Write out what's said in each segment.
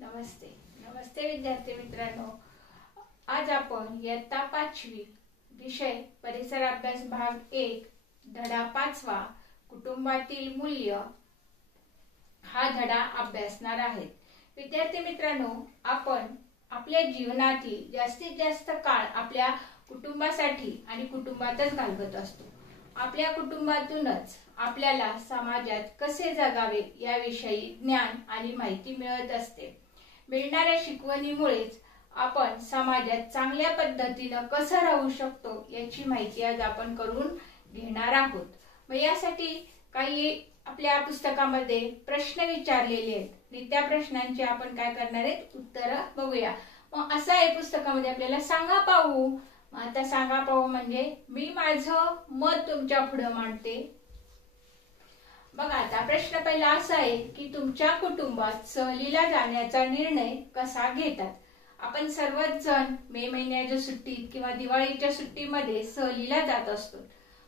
नमस्ते नमस्ते विद्यार्थी मित्रांनो, आज आपण इयत्ता 5वी विषय परिसर अभ्यास भाग 1 धडा 5वा कुटुंबातील मूल्य हा धडा अभ्यासणार आहेत। विद्यार्थी मित्रांनो, आपण आपल्या जीवनातील जास्तीत जास्त काळ आपल्या कुटुंबासाठी आणि कुटुंबातच घालवत असतो। आपल्या कुटुंबातूनच आपल्याला समाजात कसे जगावे याविषयी ज्ञान आणि माहिती मिळत असते। मिळणाऱ्या शिकवणीमुळेच आपण समाजात चांगल्या पद्धतीने कसं राहू शकतो याची माहिती आज आपण करून घेणार आहोत। मग यासाठी काही आपल्या पुस्तकामध्ये प्रश्न विचारलेले आहेत आणि त्या प्रश्नांची आपण काय करणार आहेत, उत्तर बघूया। मग असं आहे पुस्तकामध्ये आपल्याला सांगा पाहू। आता सांगा पाहू म्हणजे मी माझं मत तुमच्या पुढे मांडते। बघा, आता प्रश्न पहिला असा आहे की तुमच्या कुटुंबात सहलीला जाण्याचा निर्णय कसा घेतात। आपण सर्वच जण मे महिन्याच्या सुट्टीत किंवा दिवाळीच्या सुट्टीमध्ये सहलीला जात असतो।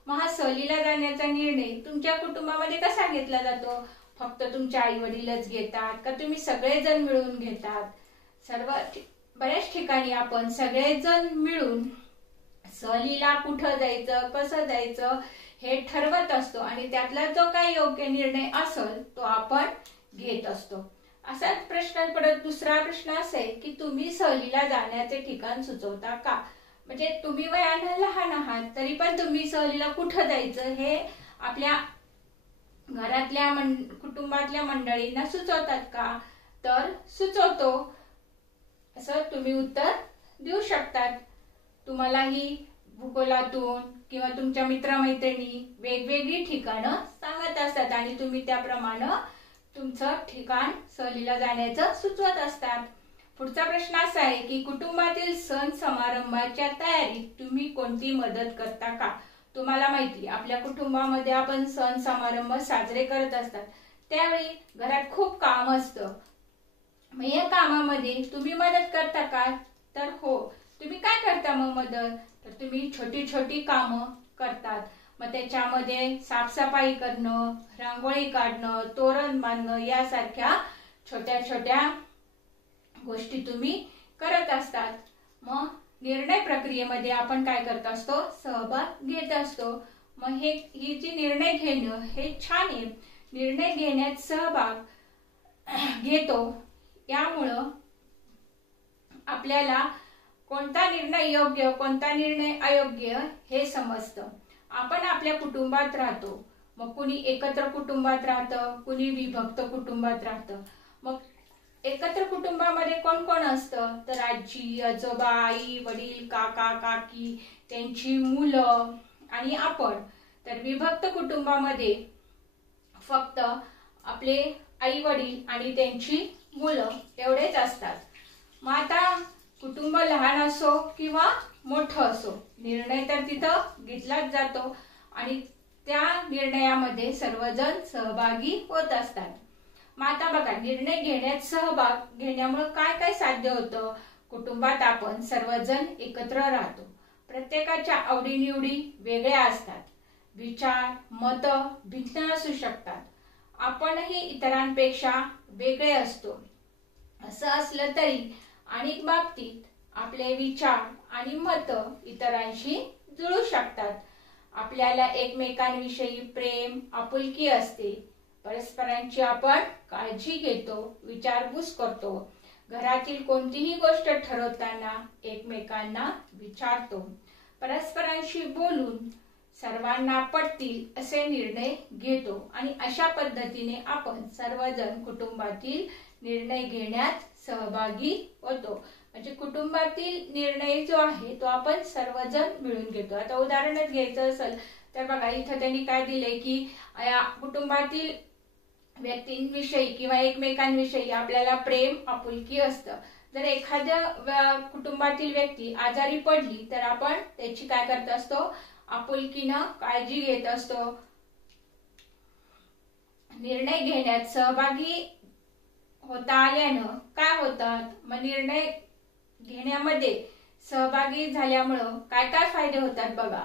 मग हा सहलीला जाण्याचा निर्णय तुमच्या कुटुंबामध्ये कसा घेतला जातो? फक्त तुमच्या आई वडीलच घेतात का तुम्ही सगळेजण मिळून घेतात? बऱ्याच ठिकाणी आपण सगळेजण मिळून सहलीला कुठं जायचं, कसं जायचं हे ठरवत असतो आणि त्यातला जो काही योग्य निर्णय असेल तो आपण घेत असतो। असाच प्रश्न परत दुसरा प्रश्न असा आहे की तुम्ही सहलीला जाण्याचे ठिकाण सुचवता का? म्हणजे तुम्ही वयाने लहान आहात तरी पण तुम्ही सहलीला कुठं जायचं हे आपल्या घरातल्या कुटुंबातल्या मंडळींना सुचवतात का? तर सुचवतो असं तुम्ही उत्तर देऊ शकतात। तुम्हालाही भूगोलातून किंवा तुमच्या मित्रमैत्रिणी वेगवेगळी ठिकाणं सांगत असतात आणि तुम्ही त्याप्रमाणे तुमचं ठिकाण सहलीला जाण्याचं सुचवत असतात। पुढचा प्रश्न असा आहे की कुटुंबातील सण समारंभाच्या तयारीत तुम्ही कोणती मदत करता का? तुम्हाला माहिती आपल्या कुटुंबामध्ये आपण सण समारंभ साजरे करत असतात, त्यावेळी घरात खूप काम असतं। मग या कामामध्ये तुम्ही मदत करता का? तर हो। तुम्ही काय करता मग मदत? तर तुम्ही छोटी छोटी कामं करतात। मग त्याच्यामध्ये साफसफाई करणं, रांगोळी काढणं, तोरण बांधणं यासारख्या छोट्या छोट्या गोष्टी तुम्ही करत असतात। मग निर्णय प्रक्रियेमध्ये आपण काय करत असतो? सहभाग घेत असतो। मग ही जी निर्णय घेणं हे छान आहे। निर्णय घेण्यात सहभाग घेतो यामुळं आपल्याला कोणता निर्णय योग्य कोणता निर्णय अयोग्य हे समजतं। आपण आपल्या कुटुंबात राहतो, मग कुणी एकत्र कुटुंबात राहतं, कुणी विभक्त कुटुंबात राहतं। मग एकत्र कुटुंबामध्ये कोण कोण असतं? तर आजी आजोबा, आई वडील, काका काकी, त्यांची मुलं आणि आपण। तर विभक्त कुटुंबामध्ये फक्त आपले आई वडील आणि त्यांची मुलं एवढेच असतात। मग आता कुटुंब लहान असो किंवा मोठं असो, निर्णय तर तिथं घेतलाच जातो आणि त्या निर्णयामध्ये सर्वजण सहभागी होत असतात। मग आता बघा, निर्णय घेण्यात सहभाग घेण्यामुळे काय काय साध्य होतं? कुटुंबात आपण सर्वजण एकत्र राहतो। प्रत्येकाच्या आवडीनिवडी वेगळ्या असतात, विचार मत भिन्न असू शकतात, आपणही इतरांपेक्षा वेगळे असतो। असं असलं तरी अनेक बाबतीत आपले विचार आणि मत इतरांशी जुळू शकतात. आपल्याला एकमेकांविषयी प्रेम आपुलकी असते. परस्परांची आपण काळजी घेतो, विचारपूस करतो. घरातील कोणतीही गोष्ट ठरवताना एकमेकांना विचारतो. परस्परांशी बोलून सर्वांना पटतील असे निर्णय घेतो आणि अशा पद्धतीने आपण सर्वजण कुटुंबातील निर्णय घेण्यात सहभागी होतो. म्हणजे कुटुंबातील निर्णय जो आहे तो आपण सर्वजण मिळून घेतो. आता उदाहरणच घ्यायचं असेल तर बघा, इथं त्यांनी काय दिले की या कुटुंबातील व्यक्तींविषयी किंवा एकमेकांविषयी आपल्याला प्रेम आपुलकी असतं. जर एखाद्या कुटुंबातील व्यक्ती आजारी पडली तर आपण त्याची काय करत असतो, आपुलकीनं काळजी घेत असतो. निर्णय घेण्यात सहभागी होता आल्यानं काय होतात, मग निर्णय घेण्यामध्ये सहभागी झाल्यामुळं काय काय फायदे होतात बघा.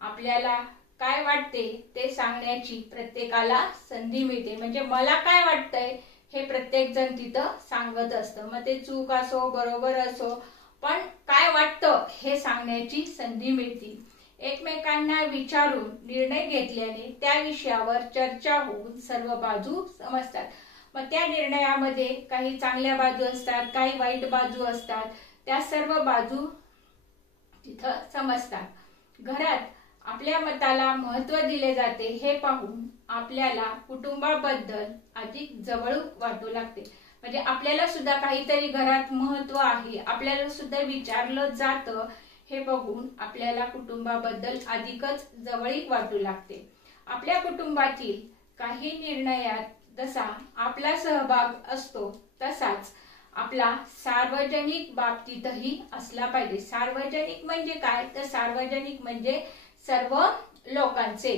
आपल्याला काय वाटते ते सांगण्याची प्रत्येकाला संधी मिळते. म्हणजे मला काय वाटतंय हे प्रत्येक जण तिथं सांगत असतं. मग ते चूक असो बरोबर असो, पण काय वाटतं हे सांगण्याची संधी मिळते. एकमेकांना विचारून निर्णय घेतल्याने त्या विषयावर चर्चा होऊन सर्व बाजू समजतात. मग त्या निर्णयामध्ये काही चांगल्या बाजू असतात, काही वाईट बाजू असतात. त्या सर्व बाजू तिथं समजतात. घरात आपल्या मताला महत्त्व दिले जाते हे पाहून आपल्याला कुटुंबाबद्दल अधिक जवळीक वाटू लागते. म्हणजे आपल्याला सुद्धा काहीतरी घरात महत्त्व आहे, आपल्याला सुद्धा विचारलं जातं हे बघून आपल्याला कुटुंबाबद्दल अधिकच जवळीक वाटू लागते. आपल्या कुटुंबातील काही निर्णयात जसा आपला सहभाग असतो तसाच आपला सार्वजनिक बाबतीतही असला पाहिजे. सार्वजनिक म्हणजे काय, तर सार्वजनिक म्हणजे सर्व लोकांचे.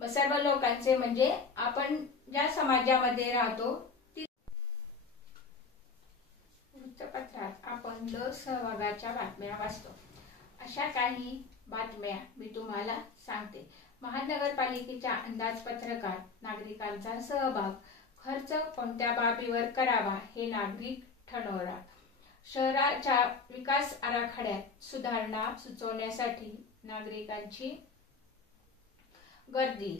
मग सर्व लोकांचे म्हणजे आपण ज्या समाजामध्ये राहतो. वृत्तपत्रात आपण लोकसहभागाच्या बातम्या वाचतो. अशा काही बातम्या मी तुम्हाला सांगते. महानगरपालिकेच्या अंदाजपत्रकात नागरिकांचा सहभाग, खर्च कोणत्या बाबीवर करावा हे नागरिक ठरवतात. शहराच्या विकास आराखड्यात सुधारणा सुचवण्यासाठी नागरिकांची गर्दी.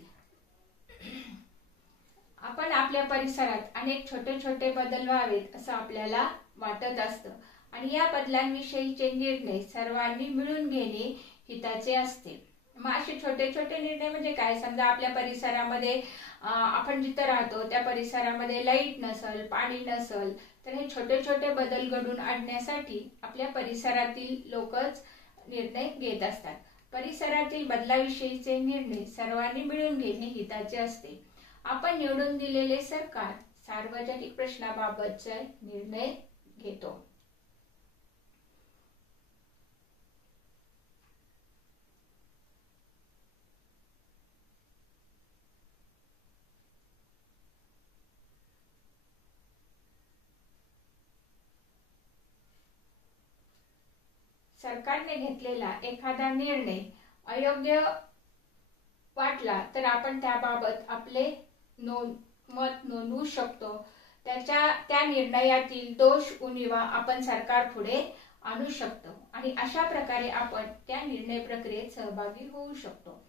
आपण आपल्या परिसरात अनेक छोटे छोटे बदल व्हावेत असं आपल्याला वाटत असतं आणि या बदलांविषयीचे निर्णय सर्वांनी मिळून घेणे हिताचे असते. मग असे छोटे छोटे निर्णय म्हणजे काय, समजा आपल्या परिसरामध्ये आपण जिथं राहतो त्या परिसरामध्ये लाईट नसल, पाणी नसल, तर हे छोटे छोटे बदल घडून आणण्यासाठी आपल्या परिसरातील लोकच निर्णय घेत असतात. परिसरातील बदलाविषयीचे निर्णय सर्वांनी मिळून घेणे हिताचे असते. आपण निवडून दिलेले सरकार सार्वजनिक प्रश्नाबाबतचे निर्णय घेतो. सरकारने घेतलेला एखादा निर्णय अयोग्य वाटला तर आपण त्याबाबत आपले मत नोंदवू शकतो. त्या निर्णयातील दोष उणिवा आपण सरकार पुढे आणू शकतो आणि अशा प्रकारे आपण त्या निर्णय प्रक्रियेत सहभागी होऊ शकतो.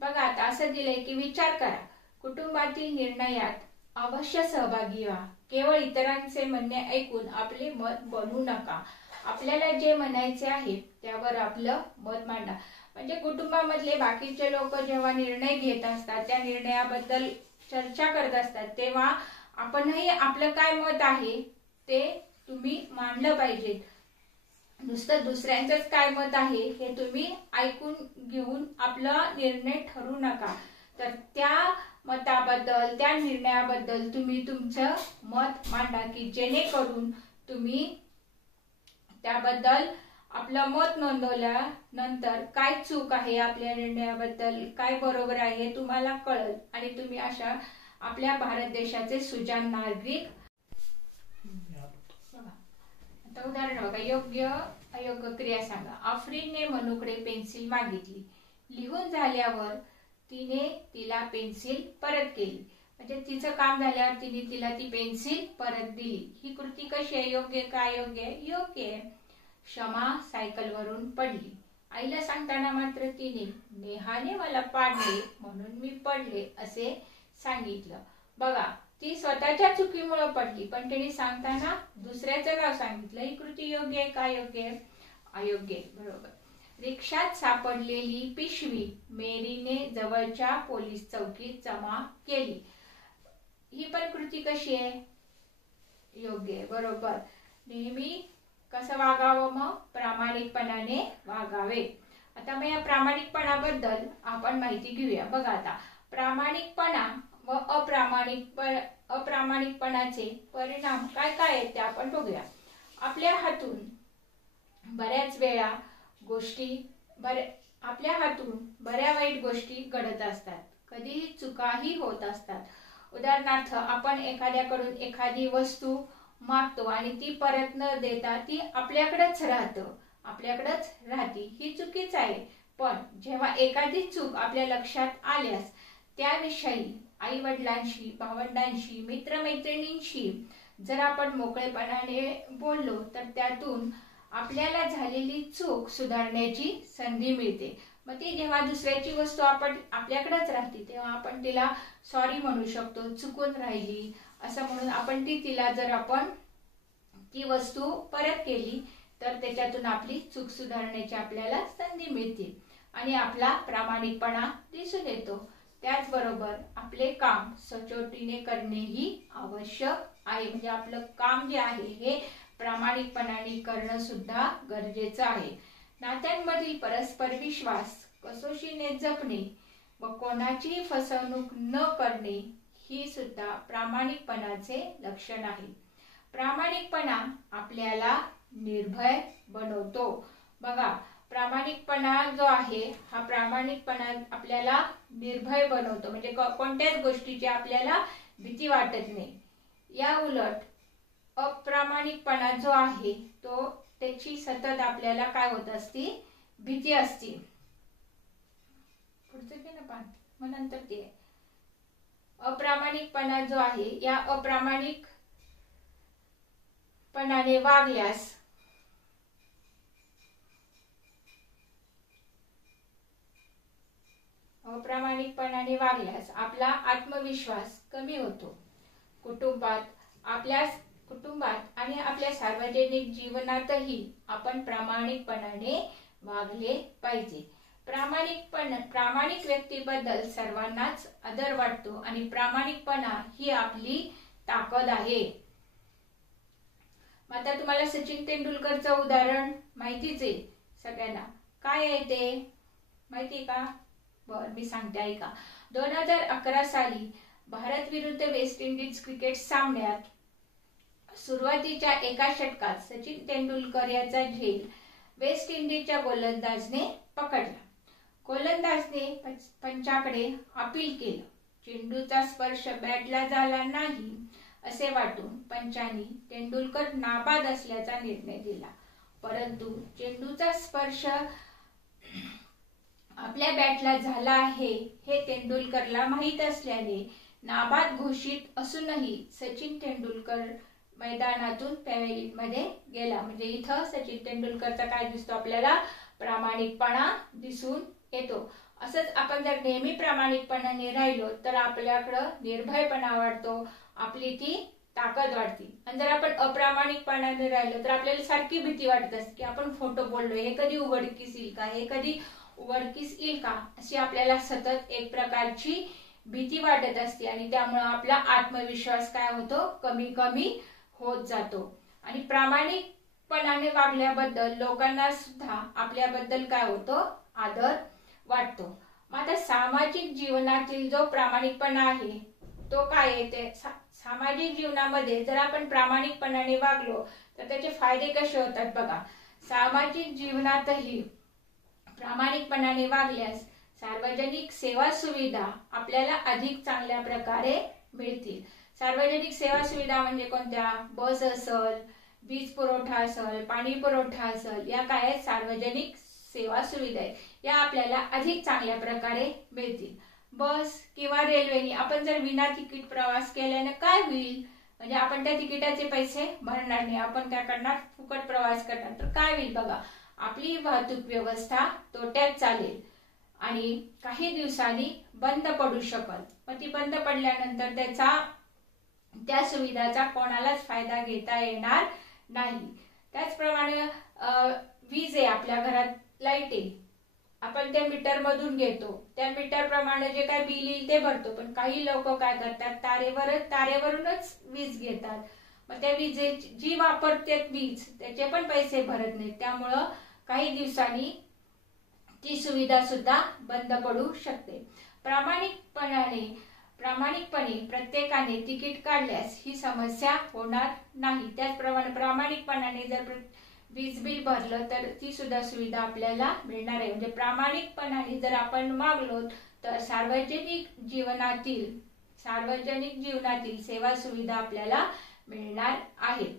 बघा, आता असं दिलंय की विचार करा, कुटुंबातील निर्णयात अवश्य सहभागी व्हा. केवळ इतरांचे म्हणणे ऐकून आपले मत बनवू नका. आपल्याला जे म्हणायचे आहे त्यावर आपलं मत मांडा. म्हणजे कुटुंबामधले बाकीचे लोक जेव्हा निर्णय घेत असतात, त्या निर्णयाबद्दल चर्चा करत असतात, तेव्हा आपणही आपलं काय मत आहे ते तुम्ही मांडलं पाहिजे. नुसतं दुसऱ्यांचंच काय मत आहे हे तुम्ही ऐकून घेऊन आपला निर्णय ठरवू नका. तर त्या मताबद्दल, त्या निर्णयाबद्दल तुम्ही तुमचं मत मांडा की जेणेकरून तुम्ही त्याबद्दल आपलं मत नोंदवल्यानंतर काय चूक आहे आपल्या निर्णयाबद्दल, काय बरोबर आहे हे तुम्हाला कळेल आणि तुम्ही अशा आपल्या भारत देशाचे सुजाण नागरिक. आता उदाहरण बघा, योग्य अयोग्य क्रिया सांगा. आफरीनने मनूकडे पेन्सिल मागितली. लिहून झाल्यावर तिने तिला पेन्सिल परत केली. म्हणजे तिचं काम झाल्यावर तिने तिला ती पेन्सिल परत दिली. ही कृती कशी आहे, योग्य का अयोग्य? योग्य आहे. क्षमा सायकलवरून पडली. आईला सांगताना मात्र तिने नेहाने मला पाडले म्हणून मी पडले असे सांगितलं. बघा, ती स्वतःच्या चुकीमुळे पडली, पण तिने सांगताना दुसऱ्याचं नाव सांगितलं. ही कृती योग्य आहे का योग्य आहे? अयोग्य आहे. बरोबर. रिक्षात सापडलेली पिशवी मेरीने जवळच्या पोलीस चौकीत जमा केली. ही पण कृती कशी आहे? योग्य आहे. बरोबर. नेहमी कसं वागावं? मग प्रामाणिकपणाने वागावे. आता मग या प्रामाणिकपणाबद्दल आपण माहिती घेऊया. बघा, आता प्रामाणिकपणा व अप्रामाणिकपणाचे परिणाम काय काय आहेत ते आपण बघूया. आपल्या हातून बऱ्याच वेळा आपल्या हातून बऱ्या वाईट गोष्टी घडत असतात. कधीही चुकाही होत असतात. उदाहरणार्थ, आपण एखाद्याकडून एखादी वस्तू मागतो आणि ती परत न देता ती आपल्याकडेच राहते. ही चुकीच आहे. पण जेव्हा एखादी चूक आपल्या लक्षात आल्यास त्याविषयी आई वडिलांशी, भावंडांशी, मित्रमैत्रिणींशी जर आपण मोकळेपणाने बोललो तर त्यातून आपल्याला झालेली चूक सुधारण्याची संधी मिळते. मग ती जेव्हा दुसऱ्याची वस्तू आपल्याकडेच राहते तेव्हा आपण तिला सॉरी म्हणू शकतो. चुकून राहिली असं म्हणून आपण तिला जर आपण ती वस्तू परत केली तर त्याच्यातून आपली चूक सुधारण्याची आपल्याला संधी मिळते आणि आपला प्रामाणिकपणा दिसून येतो. त्याचबरोबर आपले काम सचोटीने करणेही आवश्यक आहे. म्हणजे आपलं काम जे आहे हे प्रामाणिकपणाने करणं सुद्धा गरजेचं आहे. नात्यांमधील परस्पर विश्वास कसोशीने जपणे व कोणाची फसवणूक न करणे ही सुद्धा प्रामाणिकपणाचे लक्षण आहे. प्रामाणिकपणा आपल्याला निर्भय बनवतो. बघा, प्रामाणिकपणा जो आहे हा प्रामाणिकपणा आपल्याला निर्भय बनवतो. म्हणजे कोणत्याच गोष्टीची आपल्याला भीती वाटत नाही. या उलट अप्रामाणिकपणा जो आहे तो त्याची सतत आपल्याला काय होत असती? भीती असती. पुढचं घे ना पाठ, मग नंतर ते. अप्रामाणिकपणा जो आहे या अप्रामाणिकपणाने वागल्यास आपला आत्मविश्वास कमी होतो. कुटुंबात आणि आपल्या सार्वजनिक जीवनातही आपण प्रामाणिकपणाने वागले पाहिजे. प्रामाणिक व्यक्तीबद्दल सर्वांनाच आदर वाटतो आणि प्रामाणिकपणा ही आपली ताकद आहे. आता तुम्हाला सचिन तेंडुलकरचं उदाहरण माहितीच आहे सगळ्यांना. काय आहे ते माहिती का? बरं, मी सांगते ऐका. 2011 साली भारत विरुद्ध वेस्ट इंडिज क्रिकेट सामन्यात सुरुवातीच्या एका षटकात सचिन तेंडुलकर याचा झेल वेस्ट इंडिजच्या गोलंदाजने पकडला. गोलंदाजने पंचाकडे अपील केलं. चेंडूचा स्पर्श बॅटला झाला नाही असे वाटून पंचांनी तेंडुलकर नाबाद असल्याचा निर्णय दिला. परंतु चेंडूचा स्पर्श आपल्या बॅटला झाला आहे हे तेंडुलकरला माहीत असल्याने नाबाद घोषित असूनही सचिन तेंडुलकर मैदानातून पॅव्हेलियन मध्ये गेला. म्हणजे इथं सचिन तेंडुलकरचा काय दिसतो आपल्याला? प्रामाणिकपणा दिसून येतो. असंच आपण जर नेहमी प्रामाणिकपणाने राहिलो तर आपल्याकडं निर्भयपणा वाढतो, आपली ती ताकद वाढते. आणि जर आपण अप्रामाणिकपणाने राहिलो तर आपल्याला सारखी भीती वाटत असते की आपण खोटं बोललोय, हे कधी उघडकीस येईल का, हे कधी उघडकीस येईल का, अशी आपल्याला सतत एक प्रकारची भीती वाटत असते आणि त्यामुळे आपला आत्मविश्वास काय होतो? कमी होत जातो. आणि प्रामाणिकपणाने वागल्याबद्दल लोकांना सुद्धा आपल्याबद्दल काय होतं? आदर वाटतो. मग आता सामाजिक जीवनातील जो प्रामाणिकपणा आहे तो काय आहे? ते सामाजिक जीवनामध्ये जर आपण प्रामाणिकपणाने वागलो तर त्याचे फायदे कसे होतात बघा. सामाजिक जीवनातही प्रामाणिकपणाने वागल्यास सार्वजनिक सेवा सुविधा आपल्याला अधिक चांगल्या प्रकारे मिळतील. सार्वजनिक सेवा सुविधा म्हणजे कोणत्या? बस असेल, वीज पुरवठा असेल, पाणी पुरवठा असेल, या काय सार्वजनिक सेवा सुविधा आहेत. या आपल्याला अधिक चांगल्या प्रकारे मिळतील. बस किंवा रेल्वेने आपण जर विना तिकीट प्रवास केल्याने काय होईल? म्हणजे आपण त्या तिकिटाचे पैसे भरणार नाही, आपण काय करणार? फुकट प्रवास करणार. तर काय होईल बघा, आपली वाहतूक व्यवस्था तोट्यात चालेल आणि काही दिवसांनी बंद पडू शकल. मग ती बंद पडल्यानंतर त्या सुविधाचा कोणालाच फायदा घेता येणार नाही. त्याचप्रमाणे वीज आहे, आपल्या घरात लाईट आहे, आपण त्या मीटर मधून घेतो, त्या मीटर प्रमाणे जे काय बिल येईल ते भरतो. पण काही लोक काय करतात, तारेवरूनच वीज घेतात. मग त्या विजेची जी वापरतात वीज त्याचे पण पैसे भरत नाहीत. त्यामुळं काही दिवसांनी ती सुविधा सुद्धा बंद पडू शकते. प्रामाणिकपणे प्रत्येकाने तिकीट काढल्यास ही समस्या होणार नाही. त्याचप्रमाणे प्रामाणिकपणाने जर वीज बिल भरलं तर ती सुद्धा सुविधा आपल्याला मिळणार आहे. म्हणजे प्रामाणिकपणाने जर आपण मागलो तर सार्वजनिक जीवनातील सेवा सुविधा आपल्याला मिळणार आहेत.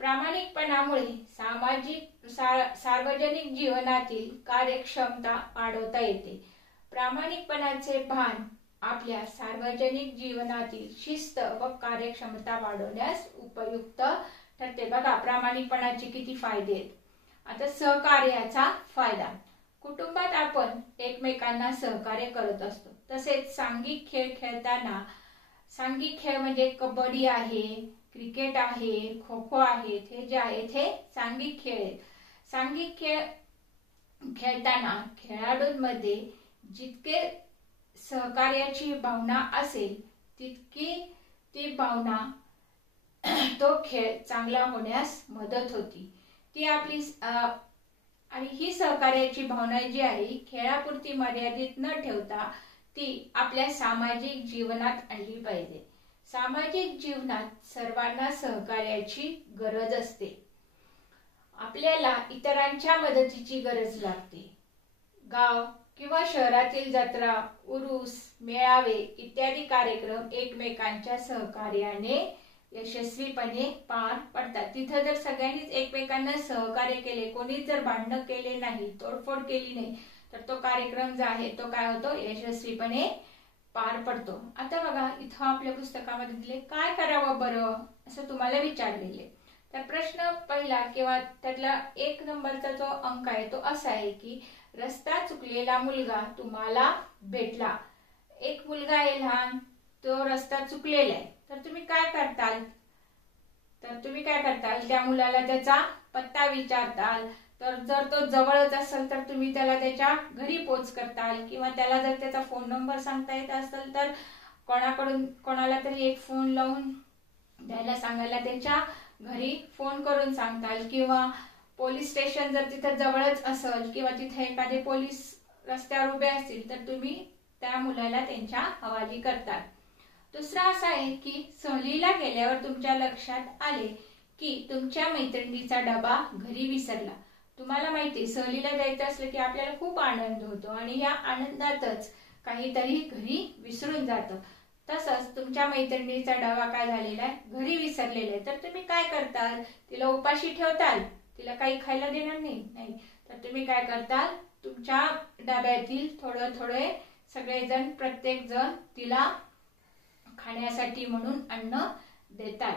प्रामाणिकपणामुळे सार्वजनिक जीवनातील कार्यक्षमता वाढवता येते. प्रामाणिकपणाचे भान आपल्या सार्वजनिक जीवनातील शिस्त व कार्यक्षमता वाढवण्यास उपयुक्त ठरते. बघा प्रामाणिकपणाचे किती फायदे आहेत. आता सहकार्याचा फायदा. कुटुंबात आपण एकमेकांना सहकार्य करत असतो. तसेच सांघिक खेळ खेळताना, सांघिक खेळ म्हणजे कबड्डी आहे, क्रिकेट आहे, खो खो आहे, हे जे आहेत हे सांघिक खेळ आहेत. सांघिक खेळ खेळताना खेळाडूंमध्ये जितके सहकार्याची भावना असेल तितकी ती भावना तो खेळ चांगला होण्यास मदत होती. ती आपली आणि ही सहकार्याची भावना जी आहे खेळापुरती मर्यादित न ठेवता ती आपल्या सामाजिक जीवनात आणली पाहिजे. सामाजिक जीवनात सर्वांना सहकार्याची गरज असते. आपल्याला इतरांच्या मदतीची गरज लागते. गाव किंवा शहरातील जत्रा, उरूस, मेळावे इत्यादी कार्यक्रम एकमेकांच्या सहकार्याने यशस्वीपणे पार पडतात. तिथं जर सगळ्यांनीच एकमेकांना सहकार्य केले, कोणीच जर भांडण केले नाही, तोडफोड केली नाही, तर तो कार्यक्रम जो आहे तो काय होतो, यशस्वीपणे पार पडतो. आता बघा इथं आपल्या पुस्तकामध्ये दिले काय करावं बरं असं तुम्हाला विचारलेले. तर प्रश्न पहिला किंवा त्यातला 1 नंबरचा जो अंक आहे तो असा आहे की रस्ता चुकलेला मुलगा तुम्हाला भेटला. एक मुलगा आहे लहान, तो रस्ता चुकलेला आहे, तर तुम्ही काय करताल? त्या मुलाला त्याचा पत्ता विचारताल. तर जर तो जवळच असेल तर तुम्ही त्याला त्याच्या घरी पोच करताल, किंवा त्याला जर त्याचा फोन नंबर सांगता येत असेल तर कोणाला तरी एक फोन लावून द्यायला सांगायला त्याच्या घरी फोन करून सांगताल, किंवा पोलीस स्टेशन जर तिथे जवळच असेल किंवा तिथे एखादे पोलीस रस्त्यावर उभे असतील तर तुम्ही त्या मुलाला त्यांच्या हवाली करतात. दुसरा असा आहे की सहलीला गेल्यावर तुमच्या लक्षात आले की तुमच्या मैत्रिणीचा डबा घरी विसरला. तुम्हाला माहिती सहलीला जायचं असलं की आपल्याला खूप आनंद होतो आणि या आनंदातच काहीतरी घरी विसरून जातं. तसंच तुमच्या मैत्रिणीचा डबा काय झालेला आहे, घरी विसरलेला आहे. तर तुम्ही काय करताल? तिला उपाशी ठेवताल? तिला काही खायला देणार नाही. तर तुम्ही काय करताल, तुमच्या डब्यातील थोडे सगळेजण प्रत्येक जण तिला खाण्यासाठी म्हणून अन्न देतात.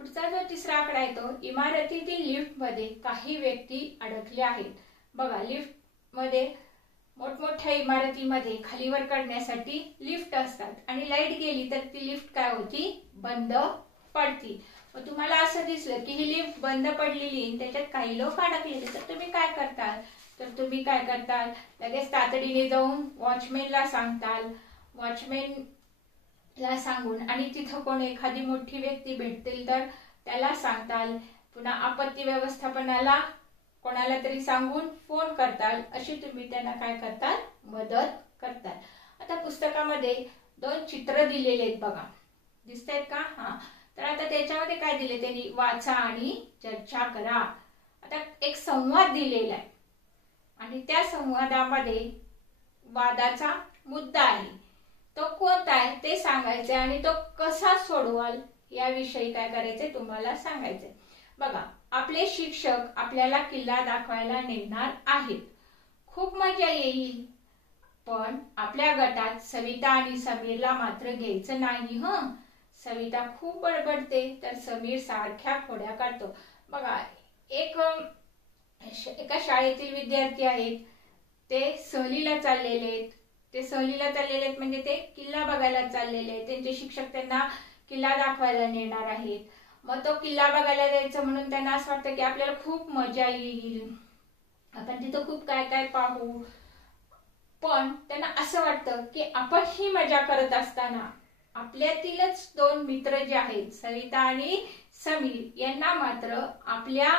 पुढचा जो तिसरा आकडा आहे तो इमारतीतील लिफ्ट मध्ये काही व्यक्ती अडकल्या आहेत. बघा लिफ्ट मध्ये मोठमोठ्या इमारतीमध्ये खालीवर करण्यासाठी लिफ्ट असतात आणि लाईट गेली तर ती लिफ्ट काय होती, बंद पडती. मग तुम्हाला असं दिसलं की ही लिफ्ट बंद पडलेली आणि त्याच्यात काही लोक अडकलेले, तर तुम्ही काय करताल? लगेच तातडीने जाऊन वॉचमॅनला सांगताल. वॉचमॅनला सांगून आणि तिथं कोण एखादी मोठी व्यक्ती भेटतील तर त्याला सांगताल. पुन्हा आपत्ती व्यवस्थापनाला कोणाला तरी सांगून फोन करताल. अशी तुम्ही त्यांना काय करताल, मदत करताल. आता पुस्तकामध्ये 2 चित्र दिलेले आहेत बघा, दिसतायत का? तर आता त्याच्यामध्ये काय दिले त्यांनी, वाचा आणि चर्चा करा. आता एक संवाद दिलेला आहे आणि त्या संवादामध्ये वादाचा मुद्दा आहे, तो कोणता आहे ते सांगायचे आणि तो कसा सोडवाल याविषयी काय करायचे तुम्हाला सांगायचे. बघा आपले शिक्षक आपल्याला किल्ला दाखवायला नेणार आहेत. खूप मजा येईल, पण आपल्या गटात सविता आणि समीरला मात्र घ्यायचं नाही. सविता खूप बडबडते तर समीर सारख्या खोड्या काढतो. बघा एक एका शाळेतील विद्यार्थी आहेत, ते सहलीला चाललेले आहेत. ते सहलीला चाललेले आहेत म्हणजे ते किल्ला बघायला चाललेले आहेत. त्यांचे शिक्षक त्यांना किल्ला दाखवायला नेणार आहेत. मग तो किल्ला बघायला जायचं म्हणून त्यांना असं वाटतं की आपल्याला खूप मजा येईल, आपण तिथं खूप काय काय पाहू. पण त्यांना असं वाटतं की आपण ही मजा करत असताना आपल्यातीलच दोन मित्र जे आहेत, सविता आणि समीर, यांना मात्र आपल्या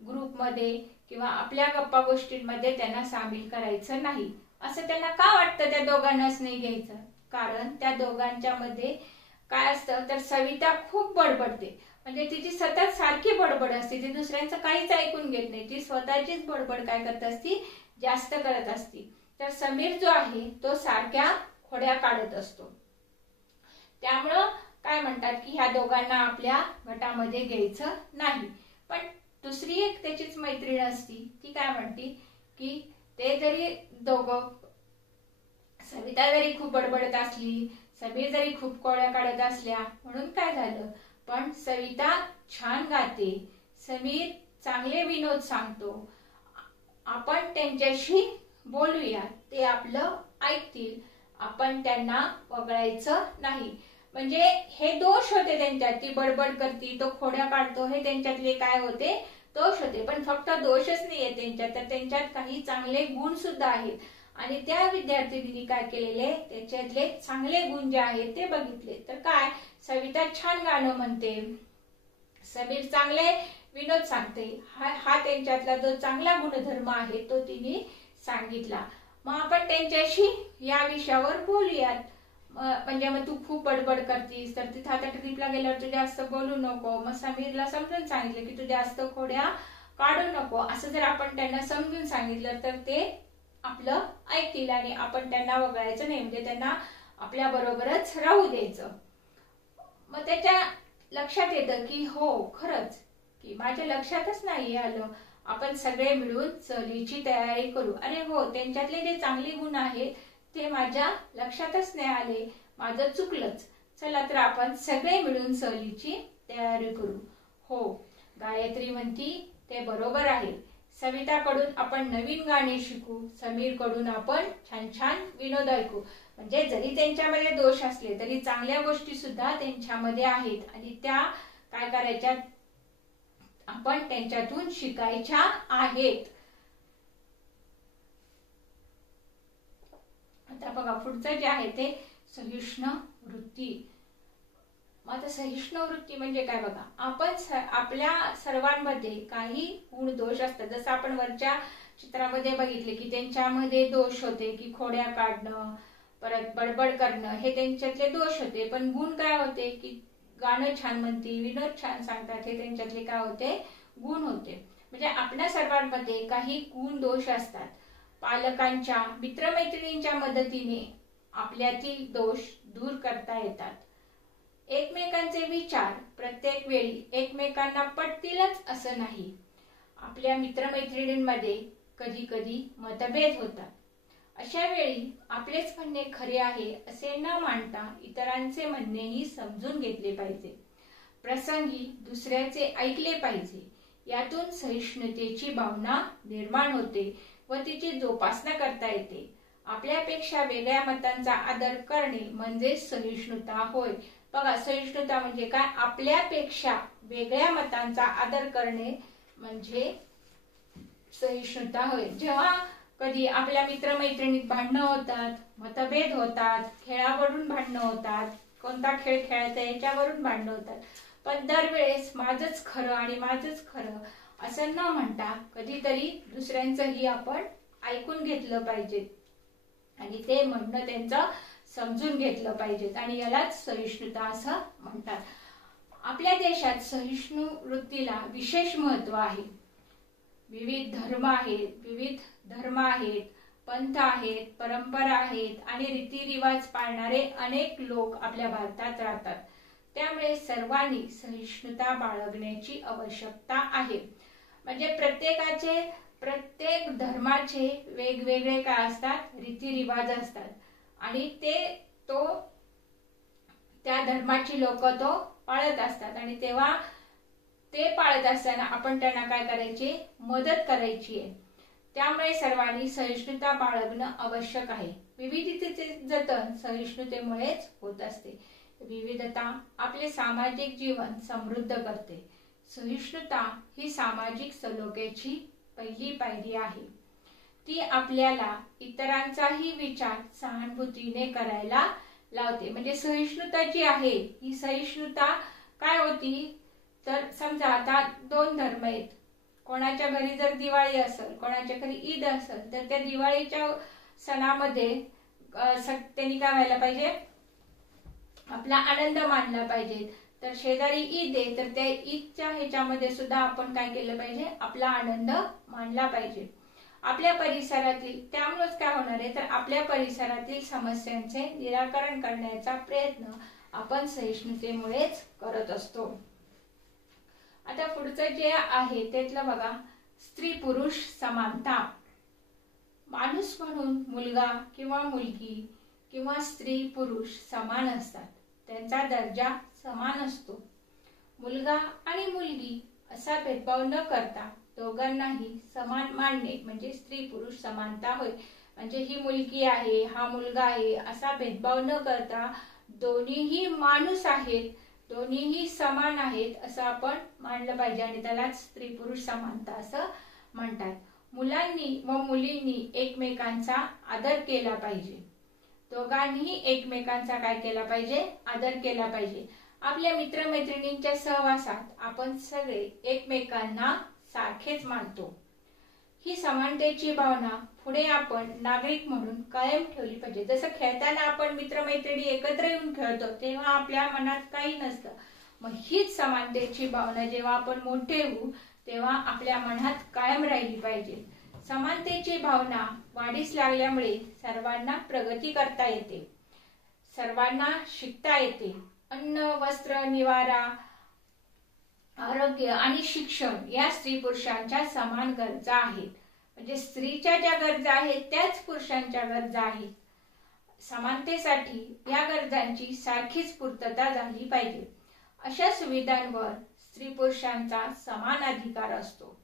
ग्रुपमध्ये किंवा आपल्या गप्पा गोष्टींमध्ये त्यांना सामील करायचं नाही. असं त्यांना का वाटतं त्या दोघांनाच नाही घ्यायचं? कारण त्या दोघांच्या मध्ये काय असतं तर सविता खूप बडबडते. म्हणजे तिची सतत सारखी बडबड असते, ती दुसऱ्यांचं काहीच ऐकून घेत नाही, ती स्वतःचीच बडबड काय करत असती, जास्त करत असती. तर समीर जो आहे तो सारख्या खोड्या काढत असतो. त्यामुळं काय म्हणतात की ह्या दोघांना आपल्या गटामध्ये घ्यायचं नाही. पण दुसरी एक त्याचीच मैत्रीण असती, ती काय म्हणती की ते जरी दोघं, सविता जरी खूप बडबडत असली, समीर जरी खूप खोड्या काढत असल्या, म्हणून काय झालं, पण सविता छान गाते, समीर चांगले विनोद सांगतो, आपण त्यांच्याशी बोलूया, ते आपलं ऐकतील, आपण त्यांना वगळायचं नाही. म्हणजे हे दोष होते त्यांच्यात, ती बडबड करती, तो खोड्या काढतो, हे त्यांच्यातले काय होते, दोष होते. पण फक्त दोषच नाहीये त्यांच्यात, तर त्यांच्यात काही चांगले गुण सुद्धा आहेत. आणि त्या विद्यार्थिनींनी काय केलेले, त्याच्यातले चांगले गुण जे आहेत ते बघितले. तर काय, सविता छान गाणं म्हणते, समीर चांगले विनोद सांगते, हा त्यांच्यातला जो चांगला गुणधर्म आहे तो तिने सांगितला. मग आपण त्यांच्याशी या विषयावर बोलूयात. म्हणजे मग तू खूप बडबड करतीस, तर तिथे आता ट्रिपला गेल्यावर तू जास्त बोलू नको. मग समीरला समजून सांगितलं की तू जास्त खोड्या काढू नको. असं जर आपण त्यांना समजून सांगितलं तर ते आपलं ऐकतील आणि आपण त्यांना वगळायचं नाही, म्हणजे त्यांना आपल्या बरोबरच राहू द्यायचं. मग त्याच्या लक्षात येतं की हो खरंच, की माझ्या लक्षातच नाही आलं, आपण सगळे मिळून सहलीची तयारी करू. अरे हो, त्यांच्यातले जे चांगले गुण आहेत ते माझ्या लक्षातच नाही आले, माझं चुकलंच. चला तर आपण सगळे मिळून सहलीची तयारी करू. हो, गायत्री म्हणती ते बरोबर आहे. सविताकडून आपण नवीन गाणे शिकू, समीर कडून आपण छान छान विनोद ऐकू. म्हणजे जरी त्यांच्यामध्ये दोष असले तरी चांगल्या गोष्टी सुद्धा त्यांच्यामध्ये आहेत आणि त्या काय करायच्या, आपण त्यांच्यातून शिकायच्या आहेत. आता बघा पुढचं जे आहे ते सहिष्णु वृत्ती. आता सहिष्णु वृत्ती म्हणजे काय बघा, आपण आपल्या सर्वांमध्ये काही गुण दोष असतात. जसं आपण वरच्या चित्रामध्ये बघितले की त्यांच्यामध्ये दोष होते की खोड्या काढणं, परत बडबड करणं, हे त्यांच्यातले दोष होते. पण गुण काय होते की गाणं छान म्हणती, विनोद छान सांगतात, हे त्यांच्यातले काय होते, गुण होते. म्हणजे आपल्या सर्वांमध्ये काही गुण दोष असतात. पालकांच्या, मित्रमैत्रिणींच्या मदतीने आपल्यातील दोष दूर करता येतात. एकमेकांचे विचार प्रत्येक वेळी एकमेकांना पटतीलच असं नाही. आपल्या मित्रमैत्रिणींमध्ये कधी कधी मतभेद होतात. अशा वेळी आपलेच म्हणणे खरे आहे असे न मानता इतरांचे म्हणणेही समजून घेतले पाहिजे. प्रसंगी दुसऱ्याचे ऐकले पाहिजे. यातून सहिष्णुतेची भावना निर्माण होते व तिची जोपासना करता येते. आपल्यापेक्षा वेगळ्या मतांचा आदर करणे म्हणजे सहिष्णुता होय. बघा, सहिष्णुता म्हणजे काय, आपल्यापेक्षा वेगळ्या मतांचा आदर करणे म्हणजे सहिष्णुता होय. जेव्हा कधी आपल्या मित्रमैत्रिणीत भांडणं होतात, मतभेद होतात, खेळावरून भांडणं होतात, कोणता खेळ खेळायचा याच्यावरून भांडणं होतात, पण दरवेळेस माझंच खरं आणि माझंच खरं असं न म्हणता कधीतरी दुसऱ्यांचंही आपण ऐकून घेतलं पाहिजे आणि ते म्हणणं त्यांचं समजून घेतलं पाहिजे आणि यालाच सहिष्णुता असं म्हणतात. आपल्या देशात सहिष्णु वृत्तीला विशेष महत्त्व आहे. विविध धर्म आहेत, पंथ आहेत, परंपरा आहेत आणि रीतिरिवाज पाळणारे अनेक लोक आपल्या भारतात राहतात. त्यामुळे सर्वांनी सहिष्णुता बाळगण्याची आवश्यकता आहे. म्हणजे प्रत्येक धर्माचे वेगवेगळे काय असतात, रीतिरिवाज असतात आणि त्या धर्माची लोक तो पाळत असतात आणि तेव्हा ते पाळत असताना आपण त्यांना काय करायचे, मदत करायची आहे. त्यामुळे सर्वांनी सहिष्णुता बाळगणं आवश्यक आहे. विविधतेचे जतन सहिष्णुतेमुळेच होत असते. विविधता आपले सामाजिक जीवन समृद्ध करते. सहिष्णुता ही सामाजिक सलोख्याची पहिली पायरी आहे. ती आपल्याला इतरांचाही विचार सहानुभूतीने करायला लावते. म्हणजे सहिष्णुता जी आहे, ही सहिष्णुता काय होती, तर समजा आता दोन धर्म आहेत, कोणाच्या घरी जर दिवाळी असेल, कोणाच्या घरी ईद असेल, तर त्या दिवाळीच्या सणामध्ये त्यांनी काय व्हायला पाहिजे, आपला आनंद मानला पाहिजे. तर शेजारी ईद आहे, तर त्या ईदच्या ह्याच्यामध्ये सुद्धा आपण काय केलं पाहिजे, आपला आनंद मानला पाहिजे. आपल्या परिसरातील, त्यामुळेच काय होणार आहे, तर आपल्या परिसरातील समस्यांचे निराकरण करण्याचा प्रयत्न आपण सहिष्णुतेमुळेच करत असतो. आता पुढचं जे आहे त्यातलं बघा, स्त्री पुरुष समानता. माणूस म्हणून मुलगा किंवा मुलगी किंवा स्त्री पुरुष समान असतात. त्यांचा दर्जा समान असतो. मुलगा आणि मुलगी असा भेदभाव न करता दोघांनाही समान मानणे म्हणजे स्त्री पुरुष समानता होय. म्हणजे ही मुलगी आहे, हा मुलगा आहे असा भेदभाव न करता दोन्हीही माणूस आहेत, दोन्हीही समान आहेत असं आपण मानलं पाहिजे आणि त्यालाच स्त्री पुरुष समानता असं म्हणतात. मुलांनी व मुलींनी एकमेकांचा आदर केला पाहिजे. दोघांनी एकमेकांचा काय केला पाहिजे, आदर केला पाहिजे. आपल्या मित्रमैत्रिणींच्या सहवासात आपण सगळे एकमेकांना सारखेच मानतो. ही समानतेची भावना पुढे आपण नागरिक म्हणून कायम ठेवली पाहिजे. जसं खेळताना आपण मित्रमैत्रिणी एकत्र येऊन खेळतो तेव्हा आपल्या मनात काही नसतं, मग हीच समानतेची भावना जेव्हा आपण मोठे होऊ तेव्हा आपल्या मनात कायम राहिली पाहिजे. समानतेची भावना वाढीस लागल्यामुळे सर्वांना प्रगती करता येते, सर्वांना शिकता येते. अन्न, वस्त्र, निवारा, आरोग्य आणि शिक्षण या स्त्री पुरुषांच्या समान गरजा आहेत. म्हणजे स्त्रीच्या ज्या गरजा आहेत त्याच पुरुषांच्या गरजा आहेत. समानतेसाठी या गरजांची सारखीच पूर्तता झाली पाहिजे. अशा सुविधांवर स्त्री पुरुषांचा समान अधिकार असतो.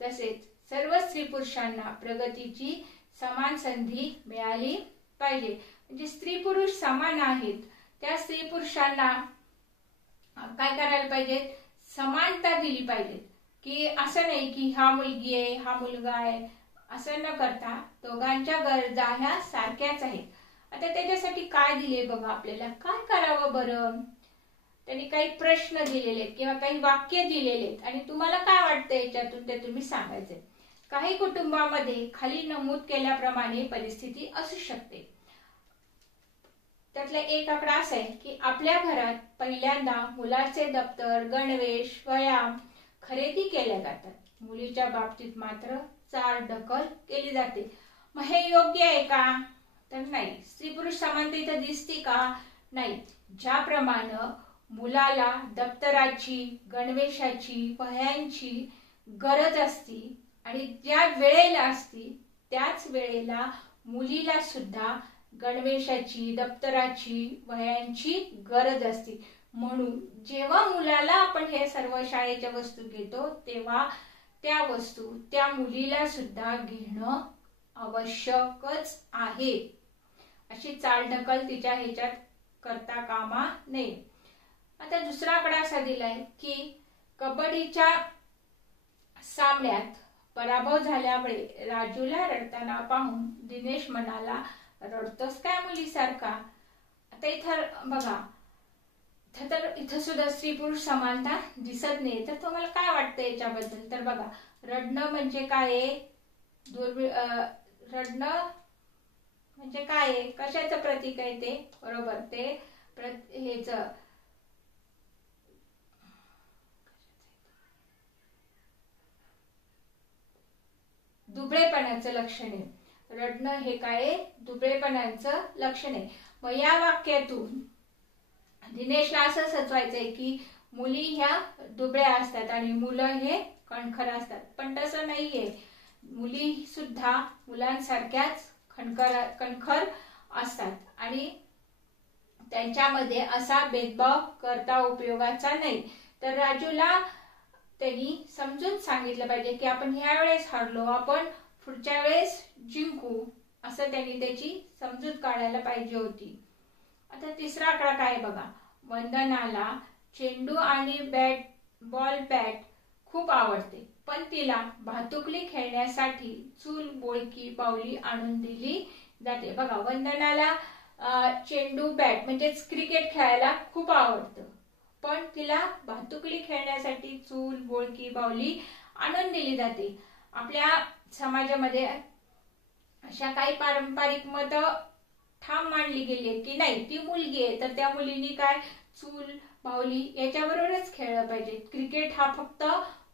तसेच सर्व स्त्री पुरुषांना प्रगतीची समान संधी मिळाली पाहिजे. म्हणजे स्त्री पुरुष समान आहेत, त्या स्त्री पुरुषांना काय करायला पाहिजे, समानता दिली पाहिजे. की असं नाही की हा मुलगी आहे हा मुलगा आहे असं न करता दोघांच्या गरजा ह्या सारख्याच आहेत. आता त्याच्यासाठी काय दिले बघा, आपल्याला काय करावं बरं, त्यांनी काही प्रश्न दिलेले आहेत किंवा काही वाक्य दिलेले आहेत आणि तुम्हाला काय वाटतं याच्यातून ते तुम्ही सांगायचे. काही कुटुंबामध्ये खाली नमूद केल्याप्रमाणे परिस्थिती असू शकते. त्यातला एक आकडा असा आहे की आपल्या घरात पहिल्यांदा मुलाचे दप्तर, गणवेश, वह्या खरेदी केल्या जातात. मुलीच्या बाबतीत मात्र चार ढकल केली जाते. मग हे योग्य आहे का, तर नाही. स्त्री पुरुष समानता इथं दिसते का, नाही. ज्याप्रमाणे मुलाला दप्तराची, गणवेशाची, वह्यांची गरज असती आणि ज्या वेळेला असती त्याच वेळेला मुलीला सुद्धा गणवेशाची, दप्तराची, वह्यांची गरज असते. म्हणून जेव्हा मुलाला आपण हे सर्व शाळेच्या वस्तू घेतो तेव्हा त्या वस्तू त्या मुलीला सुद्धा घेणं आवश्यकच आहे. अशी चालढकल तिच्या ह्याच्यात करता कामा नये. आता दुसरा आकडा असा दिलाय की कबड्डीच्या सामन्यात पराभव झाल्यामुळे राजूला रडताना पाहून दिनेश म्हणाला, रडतोस काय मुलीसारखा. आता इथं बघा, तर इथं सुद्धा स्त्री पुरुष समानता दिसत नाही. तर तुम्हाला काय वाटतं याच्याबद्दल, तर बघा रडणं म्हणजे काय, रडणं म्हणजे काय, कशाचं प्रतीक आहे ते, बरोबर ते हेच दुबळेपणाचं लक्षण आहे. रडणं हे काय, दुबळेपणाचं लक्षण आहे. मग या वाक्यातून दिनेशला असं सुचवायचंय की मुली ह्या दुबळ्या असतात आणि मुलं हे कणखर असतात. पण तसं नाहीये, मुली सुद्धा मुलांसारख्याच कणखर असतात आणि त्यांच्यामध्ये असा भेदभाव करता उपयोगाचा नाही. तर राजूला त्यांनी समजून सांगितलं पाहिजे की आपण ह्या वेळेस हारलो, आपण पुढच्या वेळेस जिंकू, असं त्यांनी त्याची समजूत काढायला पाहिजे होती. आता तिसरा आकडा काय बघा. वंदनाला चेंडू आणि बॉल बॅट खूप आवडते, पण तिला भातुकली खेळण्यासाठी चूल, बोळकी, बाहुली आणून दिली जाते. बघा, वंदनाला चेंडू, बॅट म्हणजेच क्रिकेट खेळायला खूप आवडतं, पण तिला भातुकली खेळण्यासाठी चूल, बोळकी, बाहुली आणून दिली जाते. आपल्या समाजामध्ये अशा काही पारंपरिक मत ठाम मांडली गेली आहेत की नाही, ती मुलगी आहे तर त्या मुलींनी काय चूल, बाहुली याच्याबरोबरच खेळलं पाहिजे. क्रिकेट हा फक्त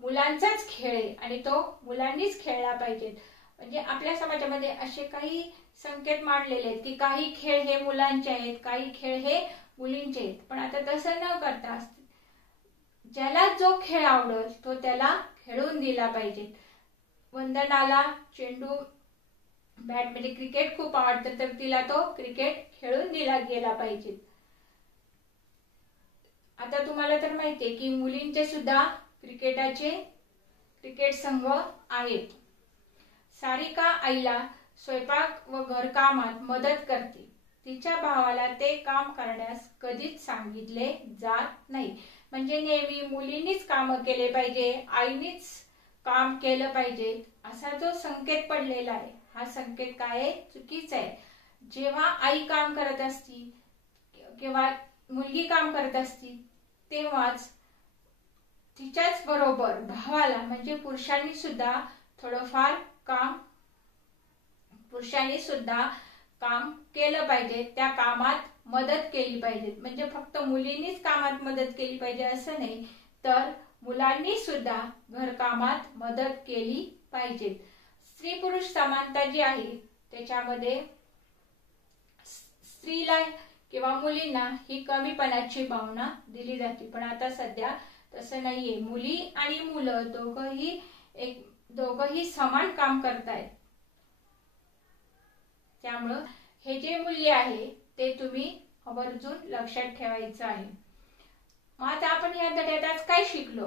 मुलांचाच खेळ आहे आणि तो मुलांनीच खेळला पाहिजे. म्हणजे आपल्या समाजामध्ये असे काही संकेत मांडलेले आहेत की काही खेळ हे मुलांचे आहेत, काही खेळ हे मुलींचे आहेत. पण आता तसं न करता ज्याला जो खेळ आवडेल तो त्याला खेळून दिला पाहिजे. वंदनाला चेंडू, बॅट म्हणजे क्रिकेट खूप आवडतं, तर तिला तो क्रिकेट खेळून दिला गेला पाहिजे. आता तुम्हाला तर माहितीये की मुलींचे सुद्धा क्रिकेट संघ आहेत. सारिका आईला स्वयंपाक व घरकामात मदत करते. तिच्या भावाला ते काम करण्यास कधीच सांगितले जात नाही. म्हणजे नेहमी मुलींनीच काम केले पाहिजे, आईनीच काम केलं पाहिजे असा जो संकेत पडलेला आहे, हा संकेत काय आहे, चुकीचा आहे. जेव्हा आई काम करत असती किंवा मुलगी काम करत असती तेव्हाच तिच्याच बरोबर भावाला म्हणजे पुरुषांनी सुद्धा थोडंफार काम केलं पाहिजे, त्या कामात मदत केली पाहिजे. म्हणजे फक्त मुलींनीच कामात मदत केली पाहिजे असं नाही, तर मुलांनी सुद्धा घरकामात मदत केली पाहिजे. स्त्री पुरुष समानता जी आहे त्याच्यामध्ये स्त्रीला किंवा मुलींना ही कमीपणाची भावना दिली जाते. पण आता सध्या तसं नाहीये. मुली आणि मुलं दोघंही समान काम करतायत. त्यामुळं हे जे मूल्य आहे ते तुम्ही आवर्जून लक्षात ठेवायचं आहे. मग आता आपण या धड्यात आज काय शिकलो?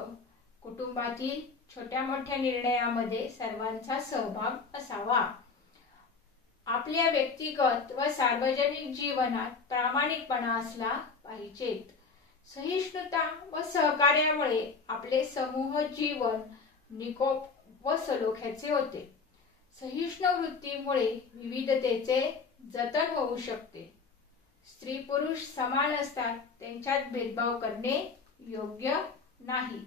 कुटुंबातील छोट्या मोठ्या निर्णयामध्ये सर्वांचा सहभाग असावा. आपल्या व्यक्तिगत व सार्वजनिक जीवनात प्रामाणिकपणा असला पाहिजे. सहिष्णुता व सहकार्यामुळे आपले समूह जीवन निकोप व सलोख्याचे होते. सहिष्णु वृत्तीमुळे विविधतेचे जतन होऊ शकते. स्त्री पुरुष समान असतात, त्यांच्यात भेदभाव करणे योग्य नाही.